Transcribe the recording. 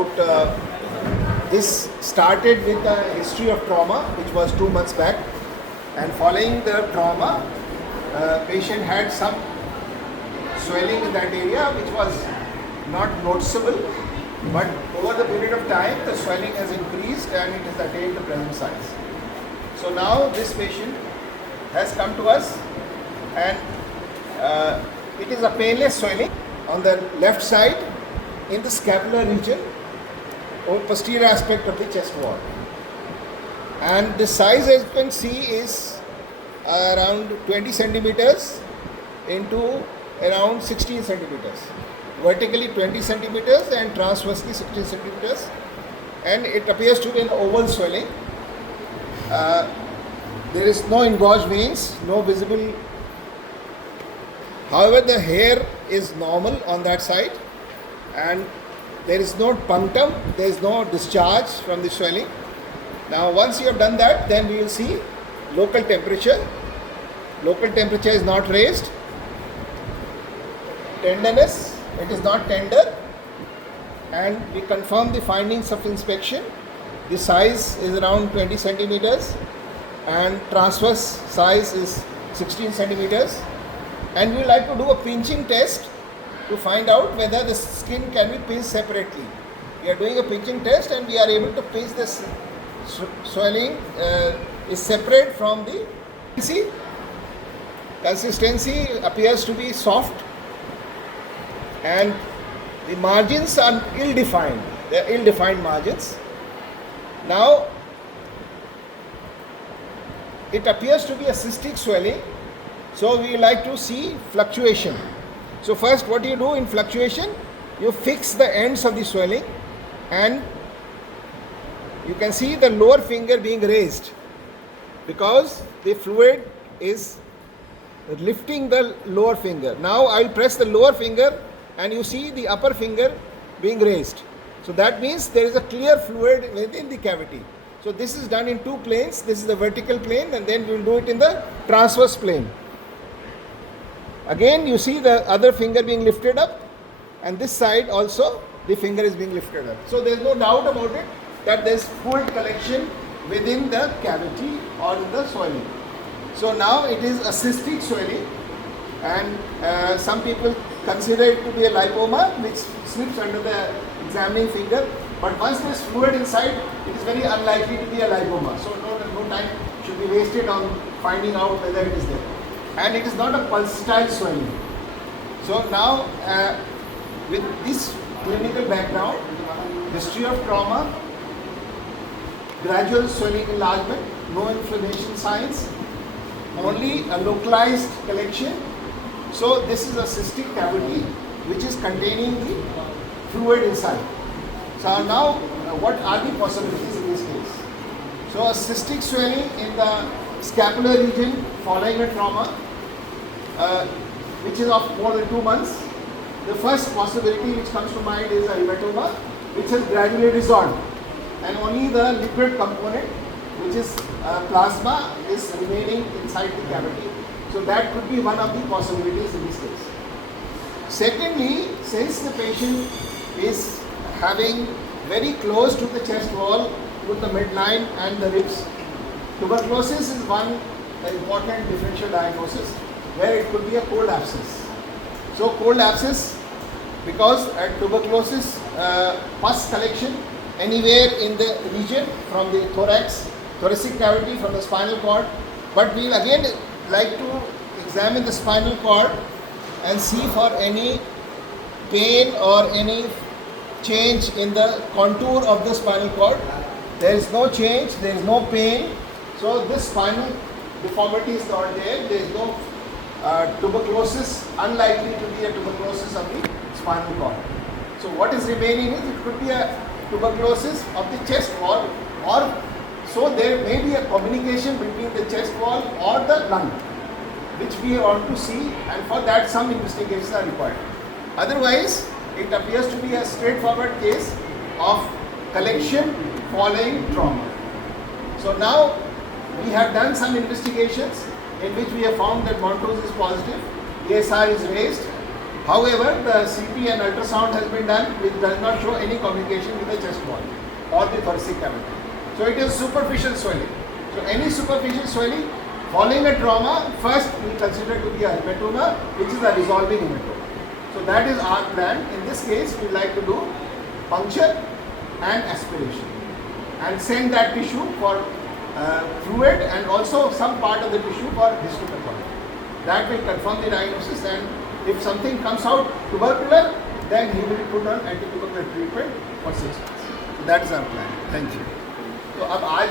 about this started with a history of trauma, which was 2 months back, and following the trauma, patient had some swelling in that area, which was not noticeable, but over the period of time, the swelling has increased and it has attained the present size. So now this patient has come to us, and it is a painless swelling on the left side in the scapular region or posterior aspect of the chest wall, and the size, as you can see, is around 20 centimeters into around 16 centimeters, vertically 20 centimeters and transversely 16 centimeters, and it appears to be an oval swelling. There is no engorged veins, no visible. However, the hair is normal on that side, and there is no punctum, there is no discharge from the swelling. Now, once you have done that, then we will see local temperature. Local temperature is not raised. Tenderness, it is not tender, and we confirm the findings of inspection. The size is around 20 centimeters and transverse size is 16 centimeters, and we like to do a pinching test to find out whether the skin can be pinched separately. We are doing a pinching test and we are able to pinch this swelling is separate from the consistency appears to be soft, and the margins are ill-defined. They are ill-defined margins. Now, it appears to be a cystic swelling, so we like to see fluctuation. So first, what you do in fluctuation, you fix the ends of the swelling, and you can see the lower finger being raised because the fluid is lifting the lower finger. Now I will press the lower finger and you see the upper finger being raised. So that means there is a clear fluid within the cavity. So this is done in two planes. This is the vertical plane, and then we will do it in the transverse plane. Again, you see the other finger being lifted up, and this side also the finger is being lifted up. So there is no doubt about it that there is fluid collection within the cavity or in the swelling. So now it is a cystic swelling, and some people consider it to be a lipoma, which slips under the examining finger. But once there is fluid inside, it is very unlikely to be a lipoma. So no time should be wasted on finding out whether it is there. And it is not a pulsatile swelling. So now, with this clinical background, history of trauma, gradual swelling enlargement, no inflammation signs, only a localized collection. So this is a cystic cavity which is containing the fluid inside. So now, what are the possibilities in this case? So a cystic swelling in the scapular region following a trauma, which is of more than 2 months. The first possibility which comes to mind is a hematoma, which has gradually resolved, and only the liquid component, which is plasma, is remaining inside the cavity. So that could be one of the possibilities in this case. Secondly, since the patient is having very close to the chest wall with the midline and the ribs, tuberculosis is one important differential diagnosis where it could be a cold abscess. So cold abscess, because at tuberculosis pus collection anywhere in the region from the thoracic cavity, from the spinal cord, but we will again like to examine the spinal cord and see for any pain or any change in the contour of the spinal cord. There is no change, there is no pain, so this spinal deformity is not there. There is no tuberculosis, unlikely to be a tuberculosis of the spinal cord. So what is remaining is it could be a tuberculosis of the chest wall, or so there may be a communication between the chest wall or the lung, which we want to see, and for that some investigations are required. Otherwise, it appears to be a straightforward case of collection following trauma. So now we have done some investigations in which we have found that Montrose is positive, ASR is raised, However, the CT and ultrasound has been done which does not show any communication with the chest wall or the thoracic cavity. So it is superficial swelling. So any superficial swelling following a trauma, first we consider to be a hematoma, which is a resolving hematoma. So that is our plan. In this case, we like to do puncture and aspiration and send that tissue for fluid and also some part of the tissue for histopathology. That will confirm the diagnosis, and if something comes out tubercular, then he will be put on antitubercular treatment for 6 months. So that is our plan. Thank you. So अब आज